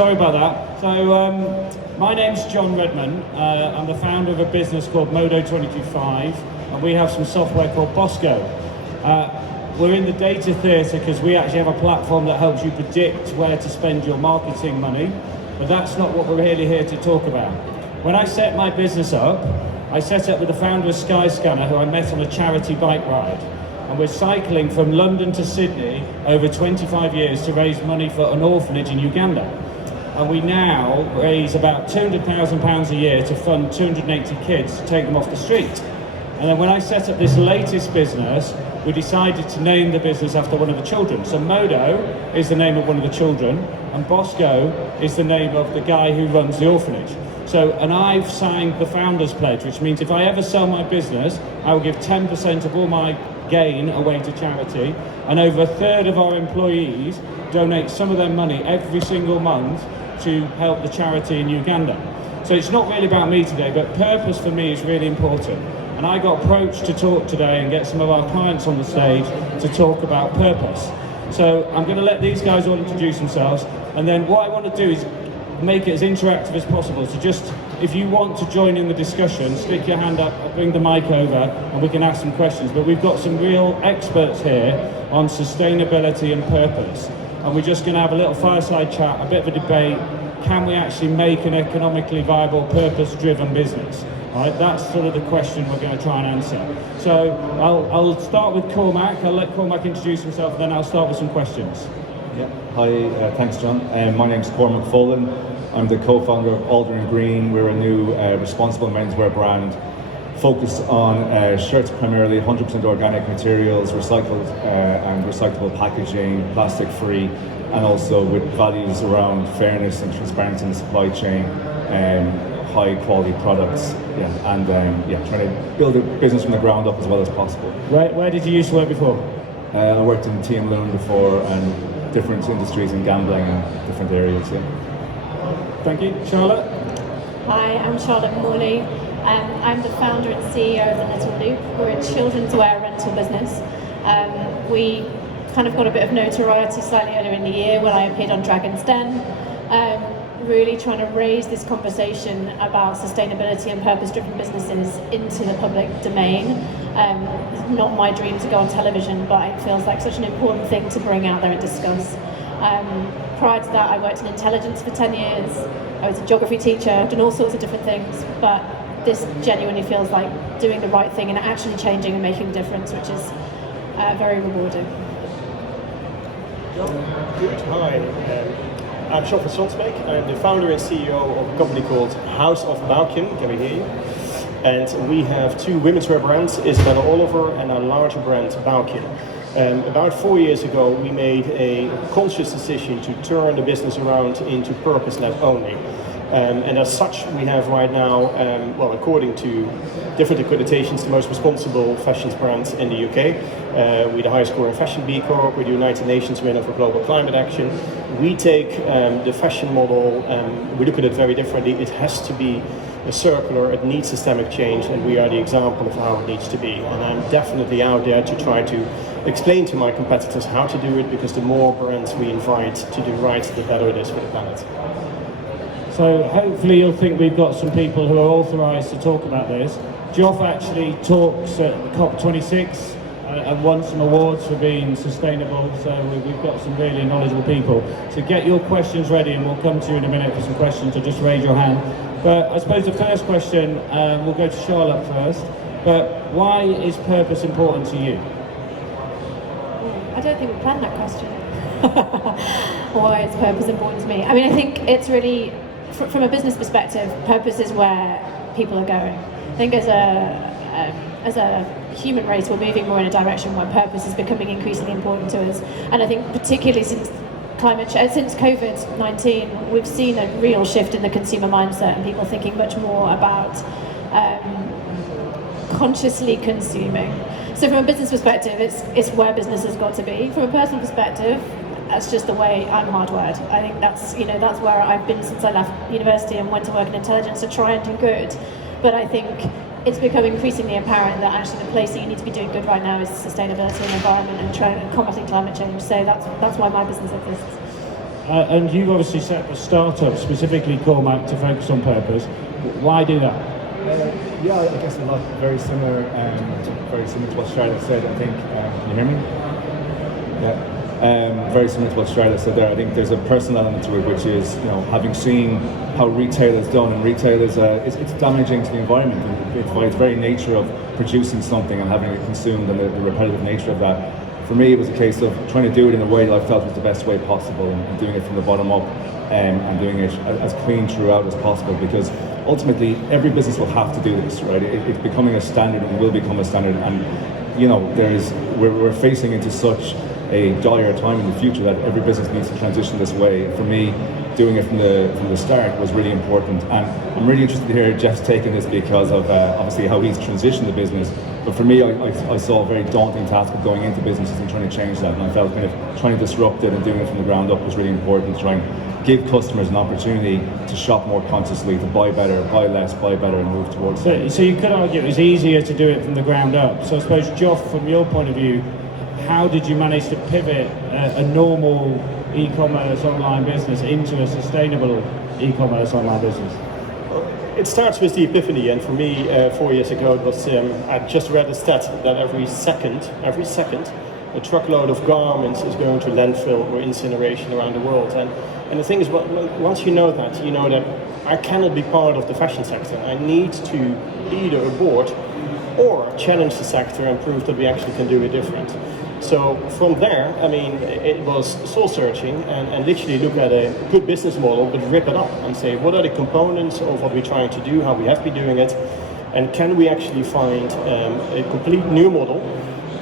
Sorry about that. So my name's John Readman. I'm the founder of a business called Modo 225, and we have some software called Bosco. We're in the data theatre because we actually have a platform that helps you predict where to spend your marketing money, but that's not what we're really here to talk about. When I set my business up, I set up with the founder of Skyscanner, who I met on a charity bike ride. And we're cycling from London to Sydney over 25 years to raise money for an orphanage in Uganda. And we now raise about £200,000 a year to fund 280 kids to take them off the street. And then when I set up this latest business, we decided to name the business after one of the children. So Modo is the name of one of the children, and Bosco is the name of the guy who runs the orphanage. So, and I've signed the Founders Pledge, which means if I ever sell my business, I will give 10% of all my gain away to charity, and over a third of our employees donate some of their money every single month to help the charity in Uganda. So it's not really about me today, but purpose for me is really important. And I got approached to talk today and get some of our clients on the stage to talk about purpose. So I'm going to let these guys all introduce themselves, and then what I want to do is make it as interactive as possible. So just, if you want to join in the discussion, stick your hand up, I'll bring the mic over and we can ask some questions. But we've got some real experts here on sustainability and purpose. And we're just going to have a little fireside chat, a bit of a debate. Can we actually make an economically viable, purpose-driven business? All right, that's sort of the question we're going to try and answer. So I'll start with Cormac. I'll let Cormac introduce himself, and then I'll start with some questions. Yeah. Hi, thanks John. My name's Cormac Folan. I'm the co-founder of Alder and Green. We're a new responsible menswear brand focused on shirts primarily, 100% organic materials, recycled and recyclable packaging, plastic free, and also with values around fairness and transparency in the supply chain, high quality products, and trying to build a business from the ground up as well as possible. Where did you used to work before? I worked in TM Loan before, and different industries in gambling and different areas. Thank you. Charlotte? Hi, I'm Charlotte Morley. I'm the founder and CEO of The Little Loop. We're a children's wear rental business. We kind of got a bit of notoriety slightly earlier in the year when I appeared on Dragon's Den, really trying to raise this conversation about sustainability and purpose-driven businesses into the public domain. It's not my dream to go on television, but it feels like such an important thing to bring out there and discuss. Prior to that, I worked in intelligence for 10 years. I was a geography teacher, I've done all sorts of different things, but this genuinely feels like doing the right thing and actually changing and making a difference, which is very rewarding. Good. Hi, I'm Geoff from Sonsbeeck. I'm the founder and CEO of a company called House of Baukjen. Can we hear you? And we have two women's wear brands, Isabella Oliver and our larger brand, Baukjen. About 4 years ago, we made a conscious decision to turn the business around into purpose-led only. And as such, we have right now, according to different accreditations, the most responsible fashion brands in the UK. We're the highest scoring fashion B Corp, we're the United Nations winner for global climate action. We take the fashion model, we look at it very differently. It has to be a circular, it needs systemic change, and we are the example of how it needs to be. And I'm definitely out there to try to explain to my competitors how to do it, because the more brands we invite to do right, the better it is for the planet. So hopefully you'll think we've got some people who are authorised to talk about this. Geoff actually talks at COP26 and won some awards for being sustainable, so we've got some really knowledgeable people. So get your questions ready and we'll come to you in a minute for some questions, so just raise your hand. But I suppose the first question, we'll go to Charlotte first, but why is purpose important to you? I don't think we planned that question. Why is purpose important to me? I mean, I think it's really, from a business perspective, purpose is where people are going. I think as a human race, we're moving more in a direction where purpose is becoming increasingly important to us. And I think particularly since COVID-19, we've seen a real shift in the consumer mindset and people thinking much more about consciously consuming. So from a business perspective, it's where business has got to be. From a personal perspective, that's just the way I'm hardwired. I think that's where I've been since I left university and went to work in intelligence to try and do good. But I think it's become increasingly apparent that actually the place that you need to be doing good right now is sustainability and environment and combating climate change. So that's why my business exists. and you've obviously set up a startup, specifically Cormac, to focus on purpose. Why do that? Yeah, I guess a lot very similar to what Charlotte said. I think, can you hear me? Yeah. Very similar to what Charlotte said there. I think there's a personal element to it, which is, having seen how retail is done, and retail is it's damaging to the environment. And by its very nature of producing something and having it consumed, and the repetitive nature of that. For me, it was a case of trying to do it in a way that I felt was the best way possible, and doing it from the bottom up, and doing it as clean throughout as possible, because ultimately every business will have to do this, right? It's becoming a standard, and will become a standard, and we're facing into such a dire time in the future that every business needs to transition this way. For me, doing it from the start was really important, and I'm really interested to hear Geoff's take on this, because of obviously how he's transitioned the business. But for me, I saw a very daunting task of going into businesses and trying to change that, and I felt kind of trying to disrupt it and doing it from the ground up was really important, to try and give customers an opportunity to shop more consciously, to buy better, buy less, buy better, and move towards it. So you could argue it was easier to do it from the ground up. So I suppose, Geoff, from your point of view, how did you manage to pivot a normal e-commerce online business into a sustainable e-commerce online business? It starts with the epiphany, and for me, 4 years ago, it was I just read a stat that every second, a truckload of garments is going to landfill or incineration around the world. And the thing is, once you know that I cannot be part of the fashion sector. I need to either abort or challenge the sector and prove that we actually can do it different. So from there, I mean, it was soul searching and literally look at a good business model, but rip it up and say, what are the components of what we're trying to do, how we have been doing it, and can we actually find a complete new model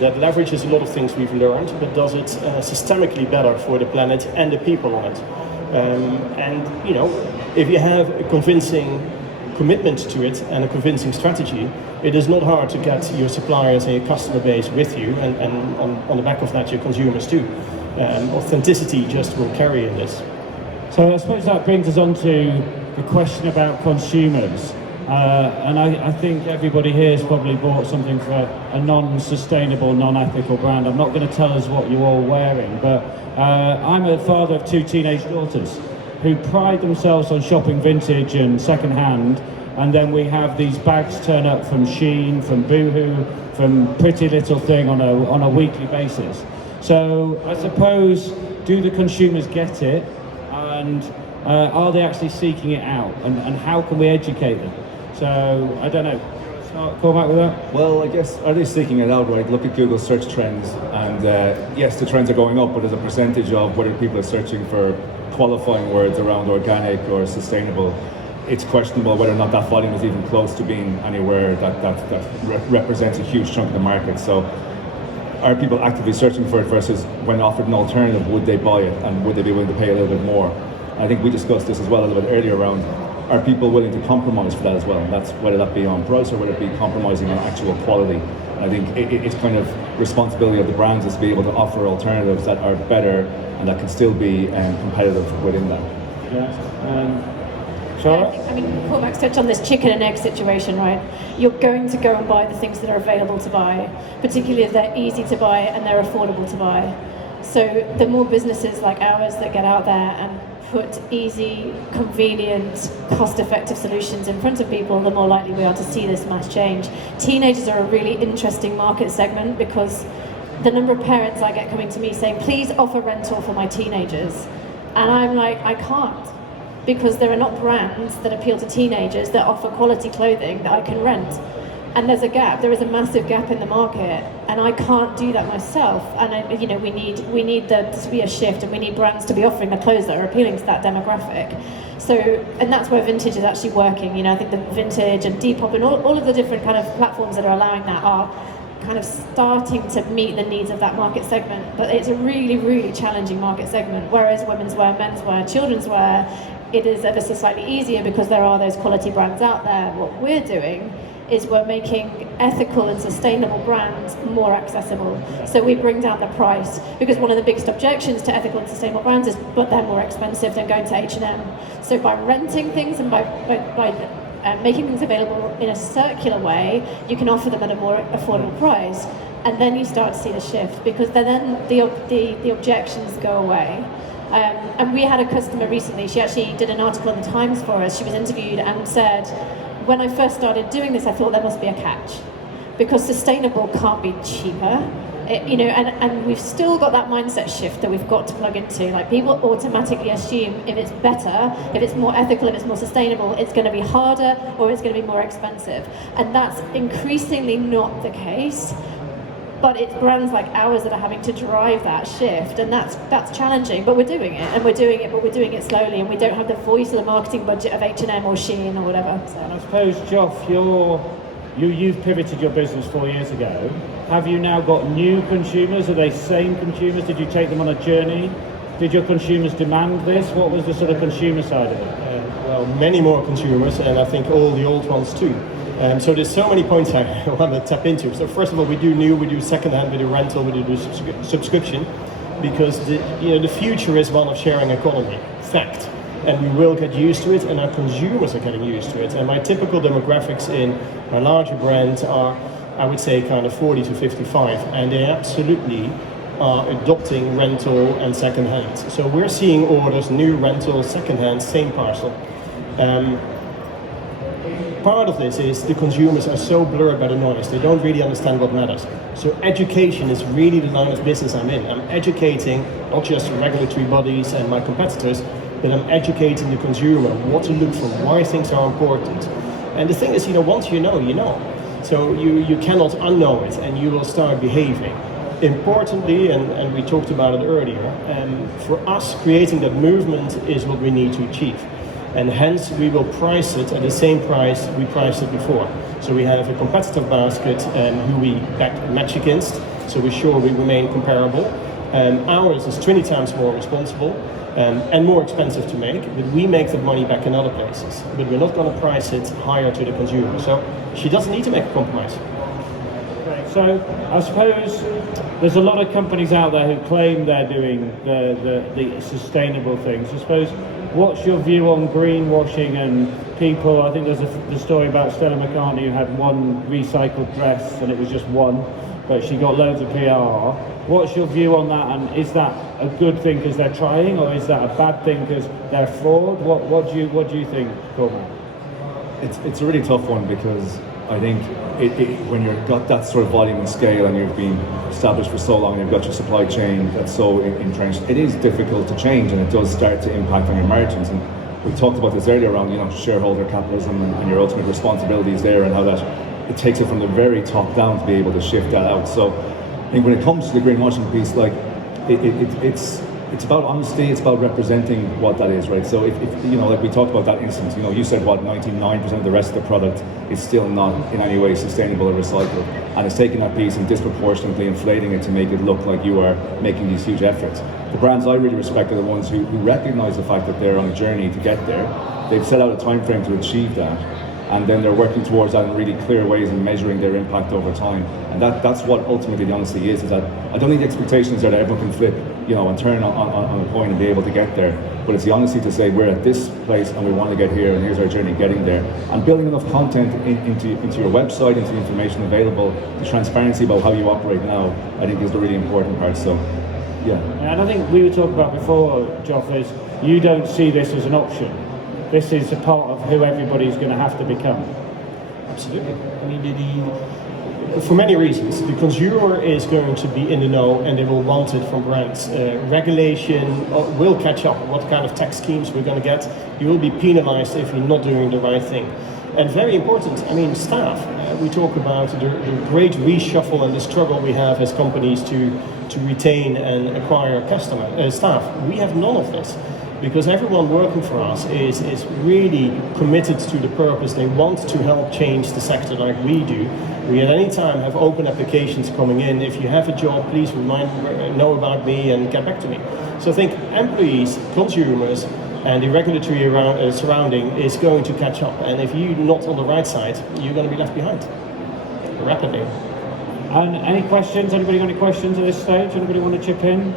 that leverages a lot of things we've learned, but does it systemically better for the planet and the people on it. If you have a convincing commitment to it and a convincing strategy, it is not hard to get your suppliers and your customer base with you, and on the back of that, your consumers too. Authenticity just will carry in this. So I suppose that brings us on to the question about consumers. And I think everybody here has probably bought something for a non-sustainable, non-ethical brand. I'm not going to tell us what you're all wearing, but I'm a father of 2 teenage daughters who pride themselves on shopping vintage and second-hand, and then we have these bags turn up from Shein, from Boohoo, from Pretty Little Thing on a weekly basis. So I suppose, do the consumers get it, and are they actually seeking it out, and how can we educate them? So I don't know. Start, Cormac, with that? Well, I guess, are they seeking it out, right? Look at Google search trends, and yes, the trends are going up, but as a percentage of whether people are searching for qualifying words around organic or sustainable, it's questionable whether or not that volume is even close to being anywhere that represents a huge chunk of the market. So are people actively searching for it, versus when offered an alternative, would they buy it, and would they be willing to pay a little bit more? I think we discussed this as well a little bit earlier around, are people willing to compromise for that as well? And that's whether that be on price or whether it be compromising on actual quality. I think it's kind of responsibility of the brands is to be able to offer alternatives that are better and that can still be competitive within that. Yeah. Charlotte? I mean, Cormac's touched on this chicken and egg situation, right? You're going to go and buy the things that are available to buy, particularly if they're easy to buy and they're affordable to buy. So the more businesses like ours that get out there and put easy, convenient, cost-effective solutions in front of people, the more likely we are to see this mass change. Teenagers are a really interesting market segment, because the number of parents I get coming to me saying, please offer rental for my teenagers. And I'm like, I can't, because there are not brands that appeal to teenagers that offer quality clothing that I can rent. And there's a gap. There is a massive gap in the market, and I can't do that myself. And we need there to be a shift, and we need brands to be offering the clothes that are appealing to that demographic. So, and that's where vintage is actually working. I think the vintage and Depop and all of the different kind of platforms that are allowing that are kind of starting to meet the needs of that market segment. But it's a really, really challenging market segment. Whereas women's wear, men's wear, children's wear, it is ever so slightly easier because there are those quality brands out there. What we're doing is we're making ethical and sustainable brands more accessible. So we bring down the price, because one of the biggest objections to ethical and sustainable brands is, but they're more expensive than going to H&M. So by renting things and by making things available in a circular way, you can offer them at a more affordable price. And then you start to see the shift, because then the objections go away. And we had a customer recently, she actually did an article in the Times for us, she was interviewed and said, when I first started doing this, I thought there must be a catch, because sustainable can't be cheaper. And we've still got that mindset shift that we've got to plug into. Like, people automatically assume if it's better, if it's more ethical, if it's more sustainable, it's going to be harder or it's going to be more expensive. And that's increasingly not the case. But it's brands like ours that are having to drive that shift, and that's challenging. But we're doing it, but we're doing it slowly, and we don't have the voice or the marketing budget of H&M or Shein or whatever. So. And I suppose, Geoff, you've pivoted your business 4 years ago. Have you now got new consumers? Are they same consumers? Did you take them on a journey? Did your consumers demand this? What was the sort of consumer side of it? Well, many more consumers, and I think all the old ones too. So there's so many points I want to tap into. So first of all, we do second-hand, we do rental, we do subscription, because the future is one of sharing economy, fact. And we will get used to it, and our consumers are getting used to it. And my typical demographics in my larger brands are, I would say, kind of 40 to 55, and they absolutely are adopting rental and second-hand. So we're seeing orders, new rental, second-hand, same parcel. Part of this is the consumers are so blurred by the noise, they don't really understand what matters. So education is really the line of business I'm in. I'm educating not just regulatory bodies and my competitors, but I'm educating the consumer what to look for, why things are important. And the thing is, once you know, you know. So you cannot unknow it, and you will start behaving. Importantly, and we talked about it earlier, for us, creating that movement is what we need to achieve. And hence, we will price it at the same price we priced it before. So we have a competitive basket who we match against, so we're sure we remain comparable. Ours is 20 times more responsible and more expensive to make, but we make the money back in other places. But we're not going to price it higher to the consumer. So she doesn't need to make a compromise. Okay, so I suppose there's a lot of companies out there who claim they're doing the sustainable things. I suppose, what's your view on greenwashing and people? I think there's the story about Stella McCartney who had one recycled dress and it was just one, but she got loads of PR. What's your view on that, and is that a good thing because they're trying, or is that a bad thing because they're fraud? What do you think, Cormac? It's a really tough one, because I think when you've got that sort of volume and scale and you've been established for so long and you've got your supply chain that's so entrenched, it is difficult to change, and it does start to impact on your margins. And we talked about this earlier around shareholder capitalism and your ultimate responsibilities there, and how that it takes it from the very top down to be able to shift that out. So I think when it comes to the greenwashing piece, like it's about honesty, it's about representing what that is, right? So if like we talked about that instance, you said 99% of the rest of the product is still not in any way sustainable or recycled, and it's taking that piece and disproportionately inflating it to make it look like you are making these huge efforts. The brands I really respect are the ones who recognize the fact that they're on a journey to get there. They've set out a time frame to achieve that, and then they're working towards that in really clear ways and measuring their impact over time. And that's what ultimately the honesty is that I don't think the expectation is that everyone can flip, and turn on a coin and be able to get there. But it's the honesty to say we're at this place and we want to get here, and here's our journey getting there. And building enough content into your website, into the information available, the transparency about how you operate now, I think is the really important part. So, yeah. And I think we were talking about before, Geoff, is you don't see this as an option. This is a part of who everybody's going to have to become. Absolutely. I mean, for many reasons, the consumer is going to be in the know, and they will want it from brands. Regulation will catch up. What kind of tax schemes we're going to get? You will be penalized if you're not doing the right thing. And very important, staff. We talk about the great reshuffle and the struggle we have as companies to retain and acquire staff. We have none of this, because everyone working for us is really committed to the purpose. They want to help change the sector like we do. We at any time have open applications coming in. If you have a job, please know about me and get back to me. So I think employees, consumers, and the regulatory surrounding is going to catch up. And if you're not on the right side, you're going to be left behind rapidly. And any questions? Anybody got any questions at this stage? Anybody want to chip in?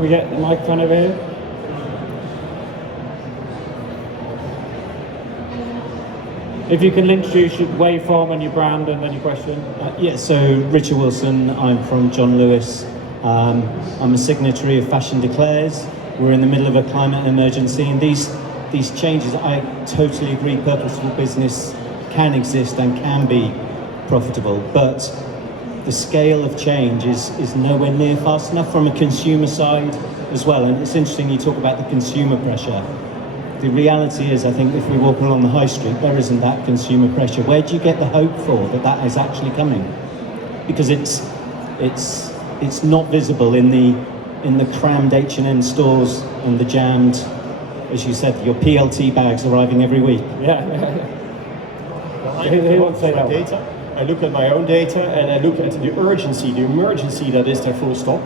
We get the microphone over here. If you can introduce where you're from and your brand and then your question. So Richard Wilson, I'm from John Lewis. I'm a signatory of Fashion Declares. We're in the middle of a climate emergency, and these changes, I totally agree, purposeful business can exist and can be profitable, but the scale of change is nowhere near fast enough from a consumer side as well. And it's interesting you talk about the consumer pressure. The reality is, I think if we walk along the high street, there isn't that consumer pressure. Where do you get the hope for that is actually coming? Because it's not visible in the crammed H&M stores and the jammed, as you said, your PLT bags arriving every week. Yeah. Well, I won't say that data. I look at my own data and I look at the urgency, the emergency that is there, full stop.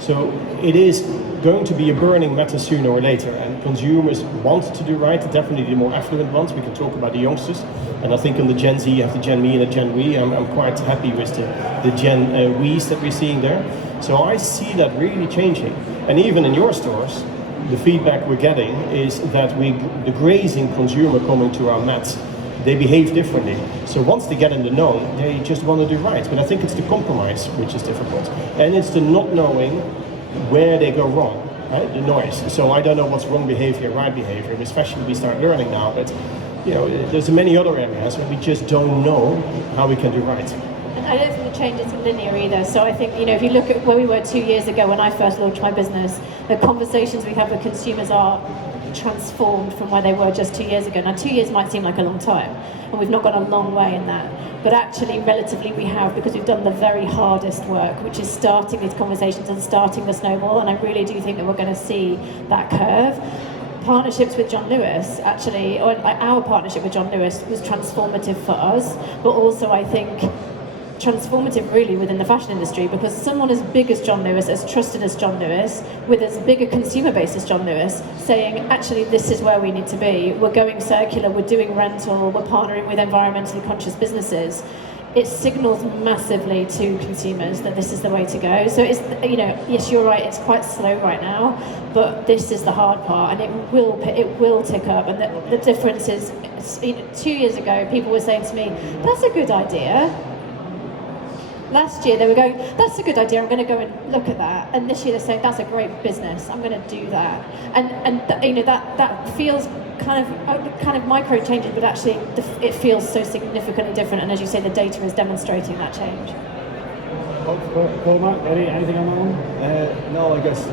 So it is going to be a burning matter sooner or later, and consumers want to do right, definitely the more affluent ones. We can talk about the youngsters, and I think on the Gen Z you have the Gen Me and the Gen We. I'm quite happy with the Gen We's that we're seeing there. So I see that really changing, and even in your stores, the feedback we're getting is that the grazing consumer coming to our mats, they behave differently. So once they get in the know, they just want to do right. But I think it's the compromise which is difficult, and it's the not knowing where they go wrong, right? The noise. So I don't know what's wrong behavior, right behavior, especially we start learning now. But there's many other areas where we just don't know how we can do right. And I don't think the change is linear either. So I think, if you look at where we were 2 years ago when I first launched my business, the conversations we have with consumers are transformed from where they were just 2 years ago. Now 2 years might seem like a long time, and we've not gone a long way in that, but actually relatively we have, because we've done the very hardest work, which is starting these conversations and starting the snowball. And I really do think that we're going to see that curve. Partnerships with John Lewis, actually, or our partnership with John Lewis was transformative for us, but also I think transformative really within the fashion industry, because someone as big as John Lewis, as trusted as John Lewis, with as big a consumer base as John Lewis, saying actually this is where we need to be, we're going circular, we're doing rental, we're partnering with environmentally conscious businesses, it signals massively to consumers that this is the way to go. So it's, yes, you're right, it's quite slow right now, but this is the hard part, and it will tick up. And the difference is, 2 years ago people were saying to me, that's a good idea. Last year they were going, that's a good idea, I'm going to go and look at that. And this year they're saying, that's a great business, I'm going to do that. And that feels kind of micro changes, but actually it feels so significantly different. And as you say, the data is demonstrating that change. Cormac, anything on that one? No, I guess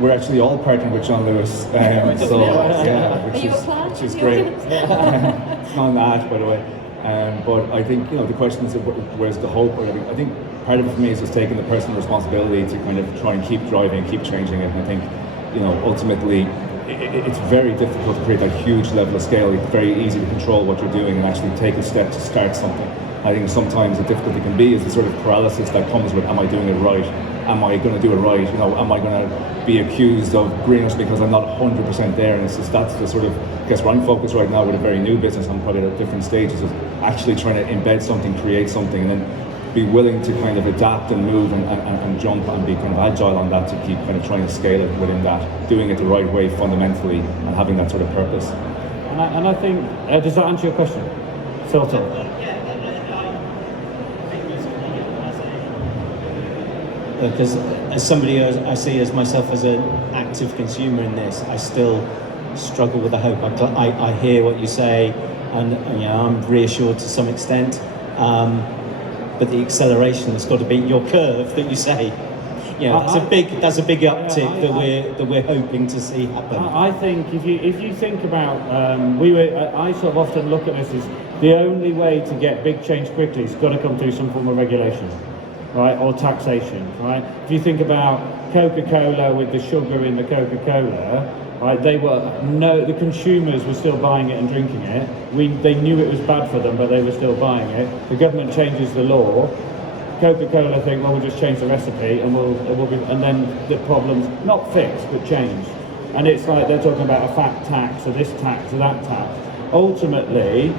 we're actually all partnering with John Lewis, so yeah, which is great. It's not an ad, by the way. But I think the question is, where's the hope? I think part of it for me is just taking the personal responsibility to kind of try and keep driving, keep changing it. And I think ultimately it's very difficult to create that huge level of scale. It's very easy to control what you're doing and actually take a step to start something. I think sometimes the difficulty can be is the sort of paralysis that comes with, am I doing it right? Am I going to do it right? Am I going to be accused of greenness because I'm not 100% there? And it's just, that's the sort of, I guess where I'm focused right now with a very new business. I'm probably at different stages of actually trying to embed something, create something, and then be willing to kind of adapt and move and jump and be kind of agile on that to keep kind of trying to scale it within that, doing it the right way fundamentally and having that sort of purpose. And I think, does that answer your question? Sort of. Because as somebody I see as myself as an active consumer in this, I still struggle with the hope. I hear what you say, and I'm reassured to some extent. But the acceleration has got to be your curve that you say. That's a big uptick that we're hoping to see happen. I think if you think about, I sort of often look at this as the only way to get big change quickly has got to come through some form of regulation. Right, or taxation, right? If you think about Coca-Cola with the sugar in the Coca-Cola, right? The consumers were still buying it and drinking it. They knew it was bad for them, but they were still buying it. The government changes the law. Coca-Cola think, well, we'll just change the recipe, and and then the problem's not fixed but changed. And it's like they're talking about a fat tax or this tax or that tax. Ultimately,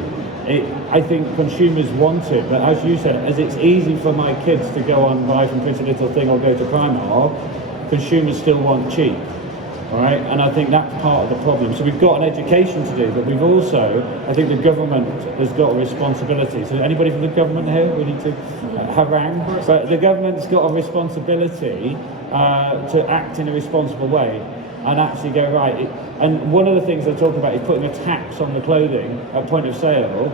I think consumers want it, but as you said, as it's easy for my kids to go on buy from Pretty Little Thing or go to Primark, consumers still want cheap, all right? And I think that's part of the problem. So we've got an education to do, but we've also, I think the government has got a responsibility. So anybody from the government here? We need to harangue. But the government's got a responsibility to act in a responsible way and actually go, right. And one of the things they're talking about is putting a tax on the clothing at point of sale,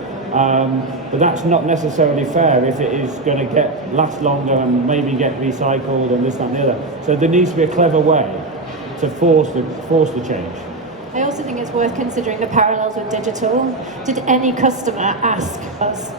but that's not necessarily fair if it is going to last longer and maybe get recycled and this, that and the other. So there needs to be a clever way to force the change. I also think it's worth considering the parallels with digital. Did any customer ask us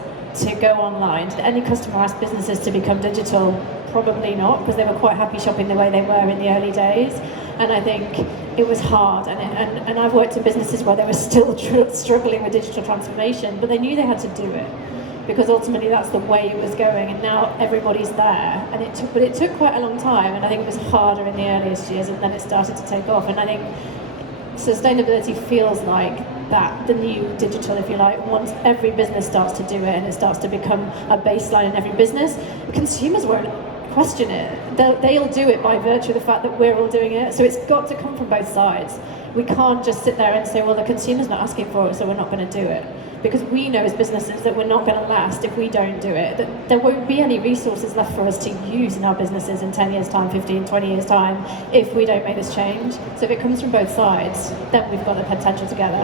to go online? Did any customer ask businesses to become digital? Probably not, because they were quite happy shopping the way they were in the early days. And I think it was hard. And I've worked in businesses where they were still struggling with digital transformation, but they knew they had to do it, because ultimately that's the way it was going. And now everybody's there. And it took quite a long time. And I think it was harder in the earliest years, and then it started to take off. And I think sustainability feels like that, the new digital, if you like. Once every business starts to do it and it starts to become a baseline in every business, consumers won't question it. They'll do it by virtue of the fact that we're all doing it. So it's got to come from both sides. We can't just sit there and say, well, the consumer's not asking for it, so we're not going to do it. Because we know as businesses that we're not going to last if we don't do it. That there won't be any resources left for us to use in our businesses in 10 years' time, 15, 20 years' time, if we don't make this change. So if it comes from both sides, then we've got the potential together.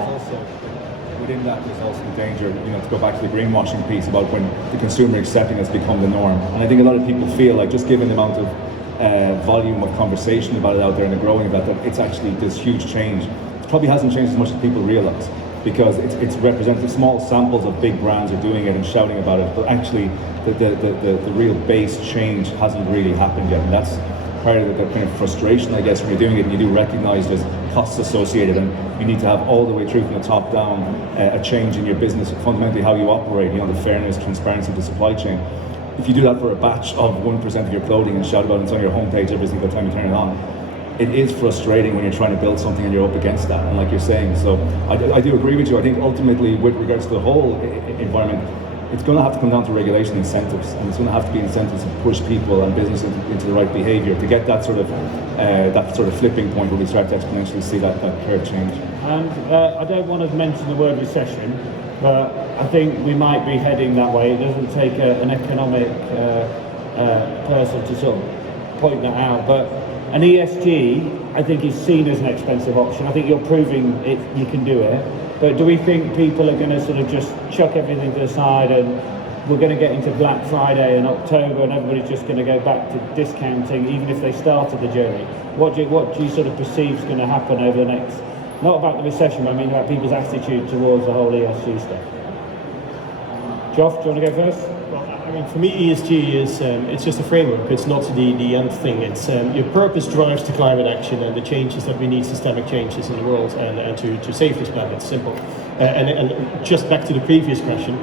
Within that, there's also the danger, to go back to the greenwashing piece about when the consumer accepting has become the norm. And I think a lot of people feel like, just given the amount of volume of conversation about it out there and the growing of that it's actually this huge change. It probably hasn't changed as much as people realise, because it's represented. Small samples of big brands are doing it and shouting about it, but actually the real base change hasn't really happened yet. And that's part of the kind of frustration, I guess, when you're doing it and you do recognise there's costs associated, and you need to have all the way through from the top down a change in your business, fundamentally how you operate, the fairness, transparency of the supply chain. If you do that for a batch of 1% of your clothing and shout about it on your homepage every single time you turn it on, it is frustrating when you're trying to build something and you're up against that. And like you're saying, so I do agree with you. I think ultimately, with regards to the whole environment, it's going to have to come down to regulation incentives, and it's going to have to be incentives to push people and business into the right behaviour to get that sort of flipping point where we start to exponentially see that curve change. And I don't want to mention the word recession, but I think we might be heading that way. It doesn't take an economic person to sort of point that out, but an ESG, I think, is seen as an expensive option. I think you're proving you can do it. But do we think people are going to sort of just chuck everything to the side, and we're going to get into Black Friday in October and everybody's just going to go back to discounting even if they started the journey? What do you sort of perceive is going to happen over the next, not about the recession, but I mean about people's attitude towards the whole ESG stuff? Geoff, do you want to go first? I mean, for me, ESG is it's just a framework. It's not the end thing. It's your purpose drives the climate action and the changes that we need, systemic changes in the world, and to save this planet. It's simple. And just back to the previous question,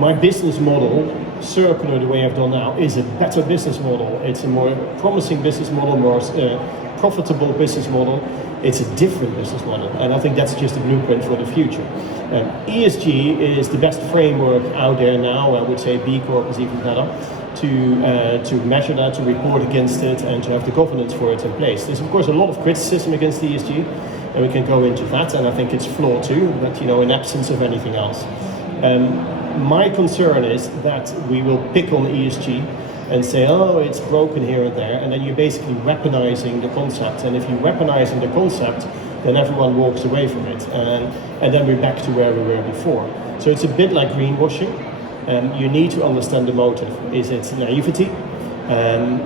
my business model, circular the way I've done now, is a better business model. It's a more promising business model, more profitable business model. It's a different business model, and I think that's just a blueprint for the future. ESG is the best framework out there now. I would say B Corp is even better to measure that, to report against it, and to have the governance for it in place. There's of course a lot of criticism against ESG, and we can go into that, and I think it's flawed too, but in absence of anything else. My concern is that we will pick on ESG and say, oh, it's broken here and there, and then you're basically weaponizing the concept. And if you're weaponizing the concept, then everyone walks away from it, and then we're back to where we were before. So it's a bit like greenwashing. You need to understand the motive. Is it naivety,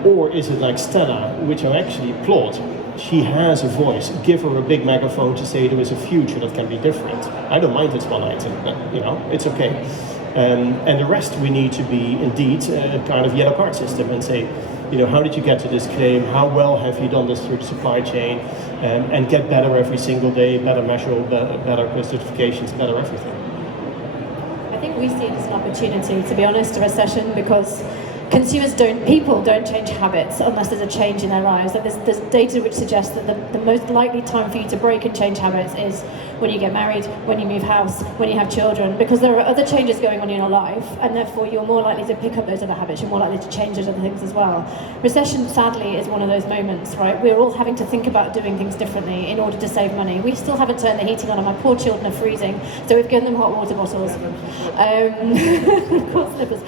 or is it like Stella, which I actually applaud? She has a voice. Give her a big megaphone to say there is a future that can be different. I don't mind this one item, it's okay. And the rest we need to be indeed a kind of yellow card system and say, how did you get to this claim? How well have you done this through the supply chain? And get better every single day, better measurable, better certifications, better everything. I think we see it as an opportunity, to be honest, a recession, because people don't change habits unless there's a change in their lives. Like there's data which suggests that the most likely time for you to break and change habits is when you get married, when you move house, when you have children, because there are other changes going on in your life, and therefore you're more likely to pick up those other habits, you're more likely to change those other things as well. Recession, sadly, is one of those moments, right? We're all having to think about doing things differently in order to save money. We still haven't turned the heating on, and my poor children are freezing, so we've given them hot water bottles. Of course, slippers.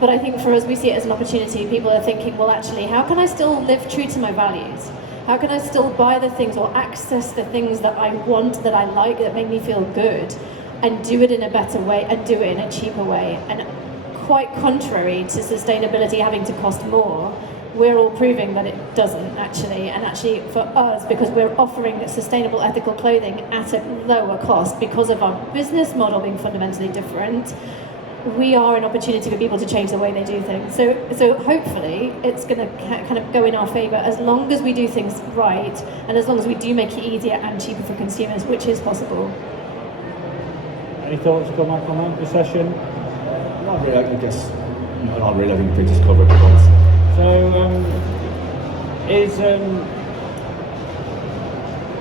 But I think for us, we see it as an opportunity. People are thinking, well, actually, how can I still live true to my values? How can I still buy the things or access the things that I want, that I like, that make me feel good, and do it in a better way and do it in a cheaper way? And quite contrary to sustainability having to cost more, we're all proving that it doesn't actually. And actually for us, because we're offering sustainable ethical clothing at a lower cost because of our business model being fundamentally different, we are an opportunity for people to change the way they do things. So hopefully it's going to kind of go in our favour as long as we do things right and as long as we do make it easier and cheaper for consumers, which is possible. Any thoughts, Cormac, on that, the session? Not really, I guess. Not really, I think they just covered the points. So,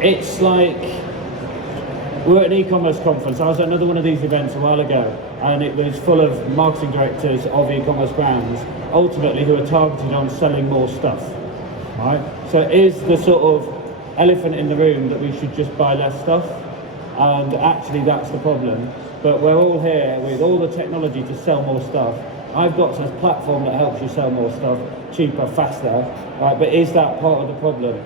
it's like, we're at an e-commerce conference. I was at another one of these events a while ago, and it was full of marketing directors of e-commerce brands, ultimately who are targeted on selling more stuff, right? So is the sort of elephant in the room that we should just buy less stuff? And actually that's the problem. But we're all here with all the technology to sell more stuff. I've got a platform that helps you sell more stuff, cheaper, faster, right? But is that part of the problem?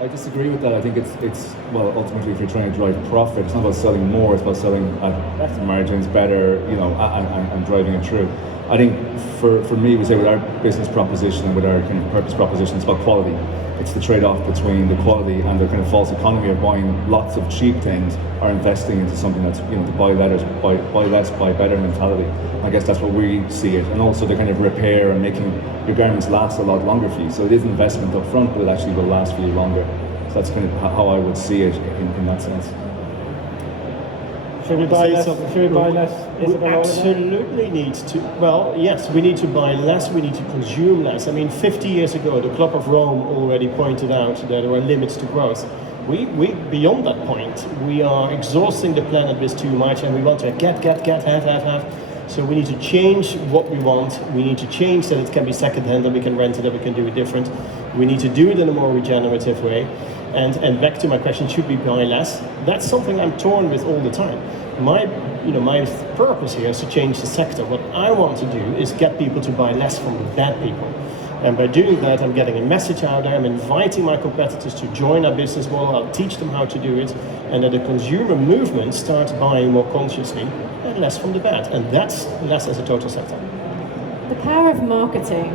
I disagree with that. I think it's well, ultimately, if you're trying to drive profit, it's not about selling more, it's about selling at better margins, better, you know, and driving it through. I think for me, we say with our business proposition and with our kind of purpose proposition, it's about quality. It's the trade-off between the quality and the kind of false economy of buying lots of cheap things or investing into something that's, you know, the buy less, buy better mentality. I guess that's what we see it. And also the kind of repair and making your garments last a lot longer for you. So it is an investment up front, but it actually will last for you longer. So that's kind of how I would see it in that sense. Should we buy less? Should we buy less? We absolutely need to. Well, yes, we need to buy less. We need to consume less. I mean, 50 years ago, the Club of Rome already pointed out that there were limits to growth. We beyond that point, we are exhausting the planet with too much, and we want to get, have. So we need to change what we want. We need to change that it can be second-hand, that we can rent it, that we can do it different. We need to do it in a more regenerative way. And back to my question, should we buy less? That's something I'm torn with all the time. My purpose here is to change the sector. What I want to do is get people to buy less from the bad people. And by doing that, I'm getting a message out there. I'm inviting my competitors to join our business model. I'll teach them how to do it. And that the consumer movement starts buying more consciously and less from the bad. And that's less as a total sector. The power of marketing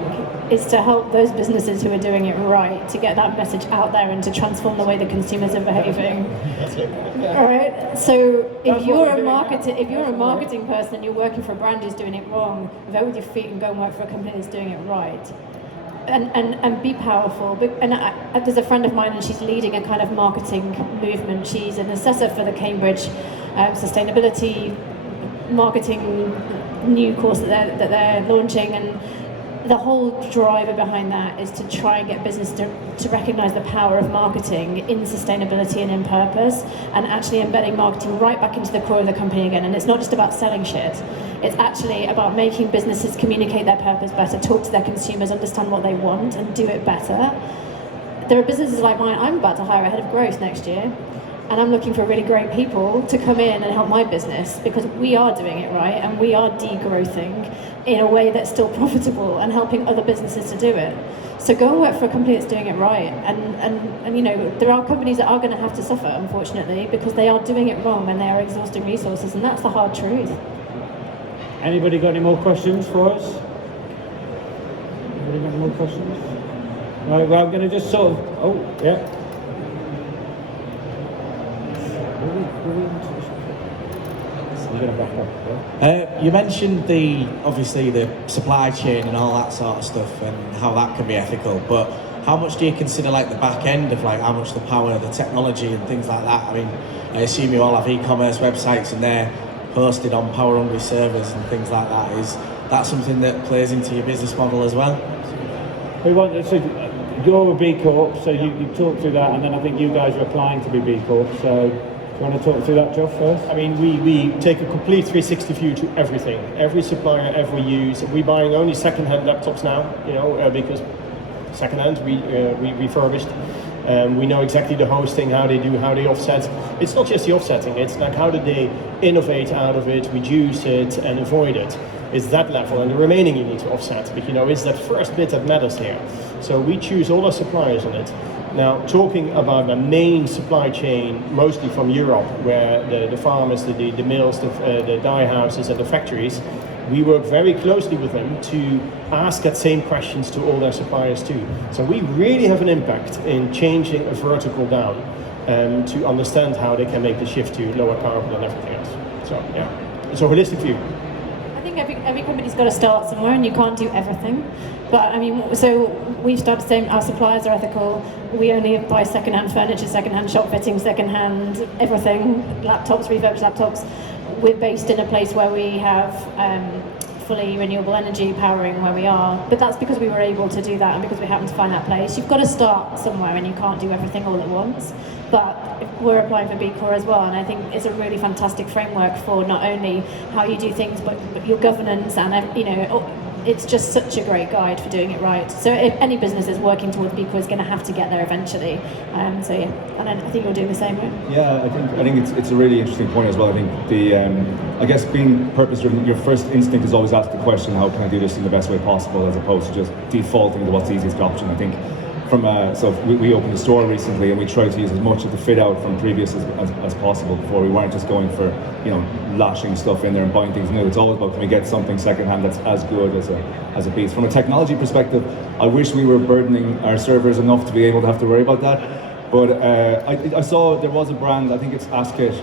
is to help those businesses who are doing it right to get that message out there and to transform the way the consumers are behaving. That's it. Yeah. All right. So if you're a marketing person and you're working for a brand who's doing it wrong, vote with your feet and go and work for a company that's doing it right. And be powerful. And there's a friend of mine, and she's leading a kind of marketing movement. She's an assessor for the Cambridge sustainability marketing new course that they're launching, and the whole driver behind that is to try and get business to recognise the power of marketing in sustainability and in purpose, and actually embedding marketing right back into the core of the company again. And it's not just about selling shit, it's actually about making businesses communicate their purpose better, talk to their consumers, understand what they want and do it better. There are businesses like mine. I'm about to hire a head of growth next year, and I'm looking for really great people to come in and help my business, because we are doing it right and we are degrowthing in a way that's still profitable and helping other businesses to do it. So go and work for a company that's doing it right. And you know, there are companies that are going to have to suffer, unfortunately, because they are doing it wrong and they are exhausting resources, and that's the hard truth. Anybody got any more questions for us? Anybody got any more questions? Right, well, I'm going to just sort of, yeah. You mentioned obviously the supply chain and all that sort of stuff and how that can be ethical, but how much do you consider like the back end of like how much the power of the technology and things like that? I mean, I assume you all have e-commerce websites and they're hosted on power hungry servers and things like that. Is that something that plays into your business model as well? You're a B Corp, so you talk through that, and then I think you guys are applying to be B Corp, so do you want to talk through that, Geoff, first? I mean, we take a complete 360 view to everything. Every supplier, every use. We're buying only second-hand laptops now, you know, because second-hand, we refurbished. We know exactly the hosting, how they offset. It's not just the offsetting, it's like how did they innovate out of it, reduce it, and avoid it. It's that level, and the remaining you need to offset. But it's that first bit that matters here. So we choose all our suppliers on it. Now, talking about the main supply chain, mostly from Europe, where the farmers, the mills, the dye houses, and the factories, we work very closely with them to ask that same questions to all their suppliers too. So we really have an impact in changing a vertical down to understand how they can make the shift to lower carbon and everything else. So yeah, it's a holistic view. I think every company's got to start somewhere, and you can't do everything. But I mean, so we've started saying our suppliers are ethical. We only buy second-hand furniture, second-hand shop fittings, second-hand everything, laptops, refurbished laptops. We're based in a place where we have fully renewable energy powering where we are, but that's because we were able to do that and because we happened to find that place. You've got to start somewhere, and you can't do everything all at once. But we're applying for B Corp as well, and I think it's a really fantastic framework for not only how you do things, but your governance, and it's just such a great guide for doing it right. So if any business is working towards B Corp, is going to have to get there eventually. So yeah, and I think you'll do the same, right? Yeah, I think it's a really interesting point as well. I think I guess being purpose-driven, your first instinct is always ask the question, how can I do this in the best way possible, as opposed to just defaulting to what's the easiest option. I think we opened a store recently, and we tried to use as much of the fit out from previous as possible before. We weren't just going for lashing stuff in there and buying things new. It's always about, can we get something secondhand that's as good as a piece. From a technology perspective, I wish we were burdening our servers enough to be able to have to worry about that. But I saw there was a brand, I think it's Asket,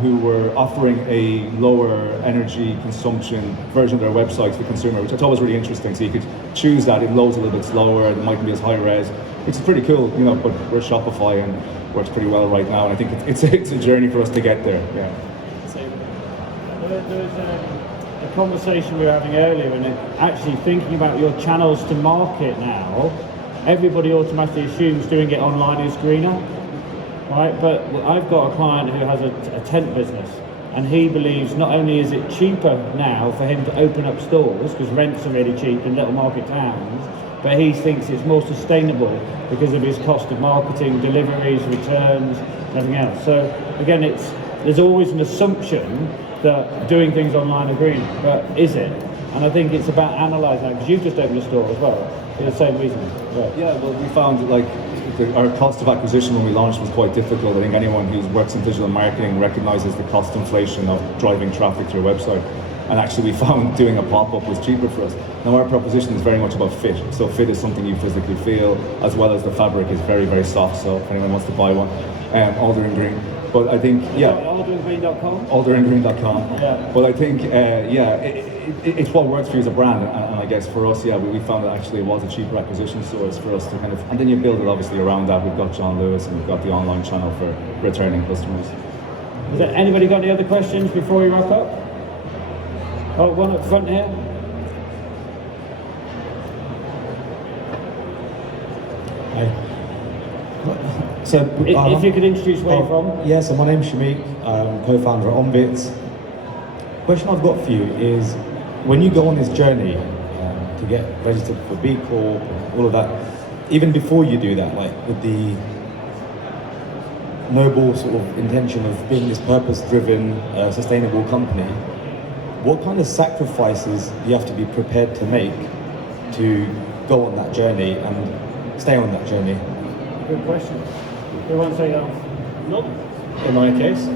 who were offering a lower energy consumption version of their website to the consumer, which I thought was really interesting. So you could choose that, it loads a little bit slower, it mightn't be as high res. It's pretty cool, but we're Shopify and works pretty well right now, and I think it's a journey for us to get there. Yeah. There was a conversation we were having earlier, and actually thinking about your channels to market now. Everybody automatically assumes doing it online is greener, right? But I've got a client who has a tent business, and he believes not only is it cheaper now for him to open up stores, because rents are really cheap in little market towns, but he thinks it's more sustainable because of his cost of marketing, deliveries, returns, and everything else. So again, there's always an assumption that doing things online are green, but is it? And I think it's about analysing that, because you've just opened a store as well, for the same reason. Right. Yeah, well, we found our cost of acquisition when we launched was quite difficult. I think anyone who works in digital marketing recognises the cost inflation of driving traffic to your website. And actually we found doing a pop-up was cheaper for us. Now our proposition is very much about fit. So fit is something you physically feel, as well as the fabric is very, very soft. So if anyone wants to buy one, Alder in green. But I think, yeah. Alderandgreen.com? Alderandgreen.com. Yeah. But I think, it's what works for you as a brand. And I guess for us, we found that actually it was a cheaper acquisition source for us to kind of, and then you build it obviously around that. We've got John Lewis, and we've got the online channel for returning customers. Has anybody got any other questions before we wrap up? Oh, one up front here. Hi. So, if you could introduce where you're from. Yeah, so my name's Shamik, I'm co-founder at OnBits. Question I've got for you is, when you go on this journey to get registered for B Corp, all of that, even before you do that, like with the noble sort of intention of being this purpose-driven, sustainable company, what kind of sacrifices do you have to be prepared to make to go on that journey and stay on that journey? Good question. Who wants to say that? Not in my case,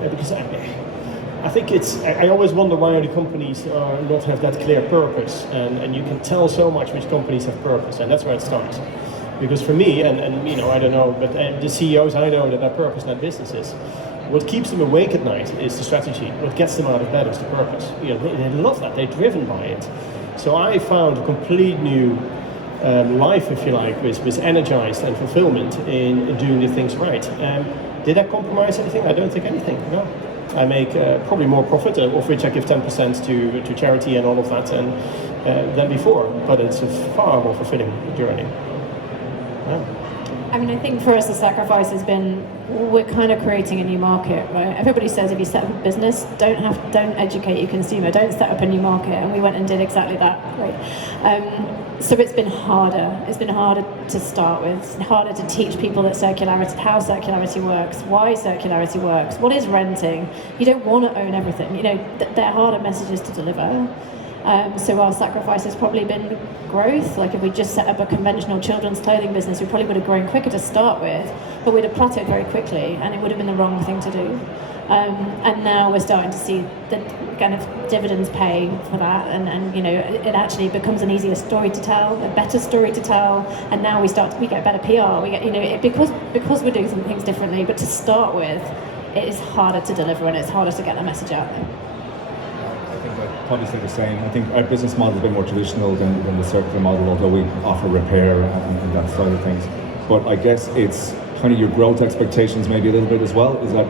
because I think I always wonder why the companies not have that clear purpose, and you can tell so much which companies have purpose, and that's where it starts. Because for me, and I don't know, but the CEOs I know that are purpose led businesses, what keeps them awake at night is the strategy. What gets them out of bed is the purpose. They love that. They're driven by it. So I found a complete new life, if you like, with energized and fulfillment in doing the things right. Did I compromise anything? I don't think anything. No. I make probably more profit, of which I give 10% to charity and all of that, than before. But it's a far more fulfilling journey. Yeah. I mean, I think for us the sacrifice has been, we're kind of creating a new market, right? Everybody says if you set up a business, don't educate your consumer, don't set up a new market, and we went and did exactly that, right? So it's been harder. It's been harder to start with. It's harder to teach people that how circularity works, why circularity works, what is renting. You don't want to own everything. You know, they're harder messages to deliver. So our sacrifice has probably been growth. Like if we just set up a conventional children's clothing business, we probably would have grown quicker to start with, but we'd have plateaued very quickly, and it would have been the wrong thing to do. And now we're starting to see the kind of dividends pay for that, and you know, it actually becomes an easier story to tell, a better story to tell, and now we get better PR. We get, you know, because we're doing some things differently. But to start with, it is harder to deliver, and it's harder to get the message out there. I think I'd probably say the same. I think our business model is a bit more traditional than the circular model, although we offer repair and that side of things. But I guess it's kind of your growth expectations maybe a little bit as well, is that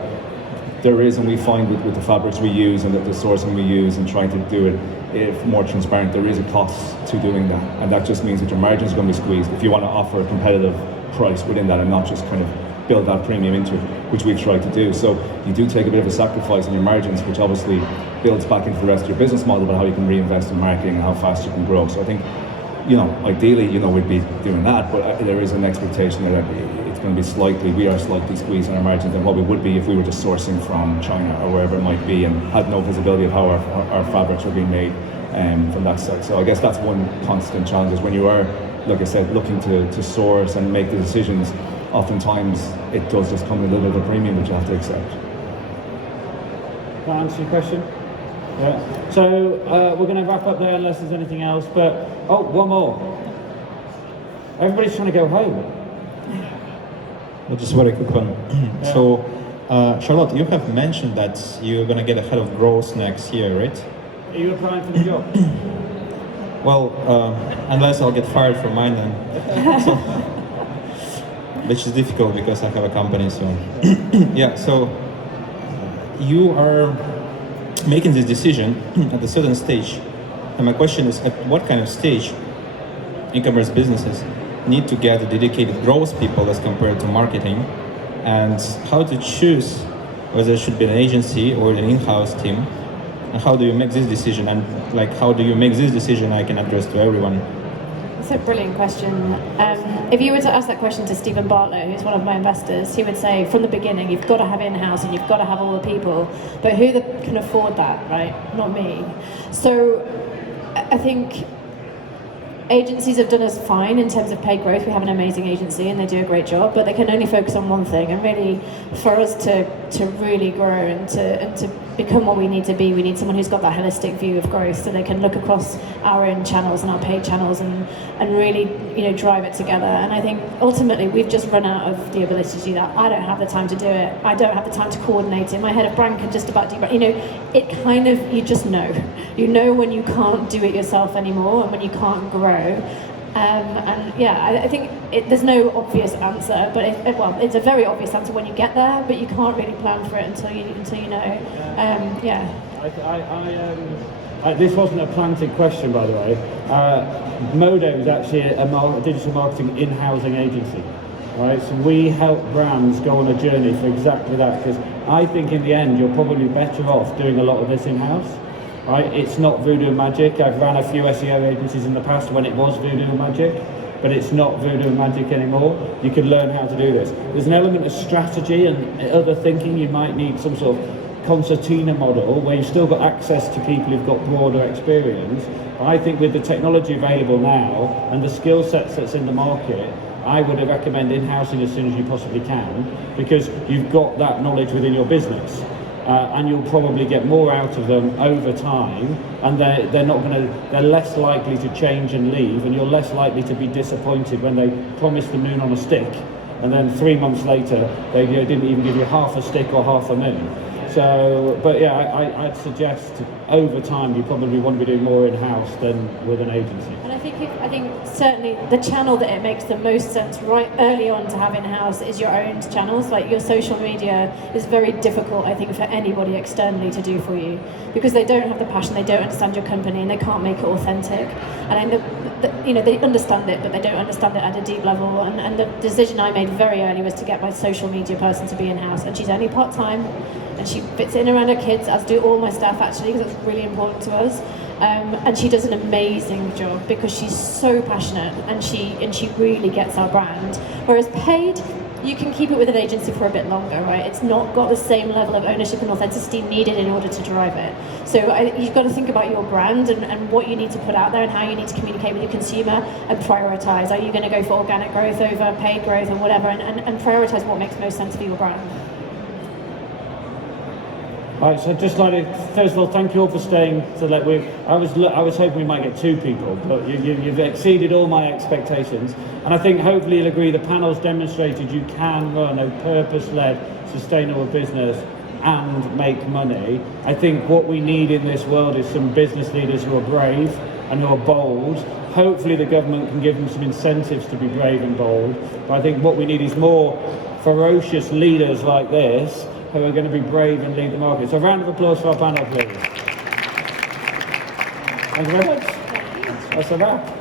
there is, and we find with the fabrics we use and the sourcing we use and trying to do it more transparent, there is a cost to doing that. And that just means that your margins are going to be squeezed if you want to offer a competitive price within that and not just kind of build that premium into it, which we've tried to do. So you do take a bit of a sacrifice on your margins, which obviously builds back into the rest of your business model about how you can reinvest in marketing and how fast you can grow. So I think, you know, ideally, you know, we'd be doing that, but there is an expectation that it's going to be we are slightly squeezed on our margins than what we would be if we were just sourcing from China or wherever it might be and had no visibility of how our fabrics are being made from that side. So I guess that's one constant challenge, is when you are, like I said, looking to source and make the decisions, oftentimes it does just come with a little bit of a premium which you have to accept. Can I answer your question? Yeah. So we're going to wrap up there unless there's anything else, but one more. Everybody's trying to go home. Well, just a very quick one. Yeah. So, Charlotte, you have mentioned that you're going to get ahead of growth next year, right? Are you applying for the job? Well, unless I'll get fired from mine then. So, which is difficult because I have a company, so. Yeah, so you are making this decision at a certain stage. And my question is, at what kind of stage e-commerce businesses need to get dedicated growth people as compared to marketing, and how to choose whether it should be an agency or an in-house team, and how do you make this decision, and like how do you make this decision I can address to everyone? That's a brilliant question. If you were to ask that question to Stephen Bartlett, who's one of my investors, he would say from the beginning you've got to have in-house and you've got to have all the people, but who can afford that, right? Not me. So I think agencies have done us fine in terms of paid growth. We have an amazing agency and they do a great job, but they can only focus on one thing. And really, for us to really grow and to become what we need to be, we need someone who's got that holistic view of growth, so they can look across our own channels and our paid channels and really, you know, drive it together. And I think ultimately we've just run out of the ability to do that. I don't have the time to do it. I don't have the time to coordinate it. My head of brand can just about do it. You know, it kind of, you just know. You know when you can't do it yourself anymore and when you can't grow. And yeah, I think there's no obvious answer, but it's a very obvious answer when you get there, but you can't really plan for it until you know. Yeah. This wasn't a planted question, by the way. Modo is actually a digital marketing in-housing agency, right? So we help brands go on a journey for exactly that, because I think in the end you're probably better off doing a lot of this in-house. Right? It's not voodoo and magic. I've ran a few SEO agencies in the past when it was voodoo and magic, but it's not voodoo and magic anymore. You can learn how to do this. There's an element of strategy and other thinking. You might need some sort of concertina model where you've still got access to people who've got broader experience. But I think with the technology available now and the skill sets that's in the market, I would recommend in-housing as soon as you possibly can, because you've got that knowledge within your business. And you'll probably get more out of them over time, and they're less likely to change and leave, and you're less likely to be disappointed when they promise the moon on a stick, and then 3 months later they didn't even give you half a stick or half a moon. So, but yeah, I'd suggest over time you probably want to be doing more in-house than with an agency. And I think certainly the channel that it makes the most sense right early on to have in-house is your own channels. Like your social media is very difficult, I think, for anybody externally to do for you, because they don't have the passion, they don't understand your company, and they can't make it authentic. And I know they understand it, but they don't understand it at a deep level. And the decision I made very early was to get my social media person to be in-house, and she's only part-time, and she fits in around her kids, as do all my staff actually, because it's really important to us. And she does an amazing job because she's so passionate and she really gets our brand. Whereas paid, you can keep it with an agency for a bit longer, right? It's not got the same level of ownership and authenticity needed in order to drive it. So you've got to think about your brand and what you need to put out there and how you need to communicate with your consumer and prioritize. Are you going to go for organic growth over paid growth or whatever, and prioritize what makes most sense for your brand? Right, so I'd just like to, first of all, thank you all for staying. So that I was hoping we might get 2 people, but you've exceeded all my expectations. And I think hopefully you'll agree the panel's demonstrated you can run a purpose-led, sustainable business and make money. I think what we need in this world is some business leaders who are brave and who are bold. Hopefully the government can give them some incentives to be brave and bold. But I think what we need is more ferocious leaders like this who are going to be brave and lead the market. So a round of applause for our panel, please. Thank you very much. That's a wrap.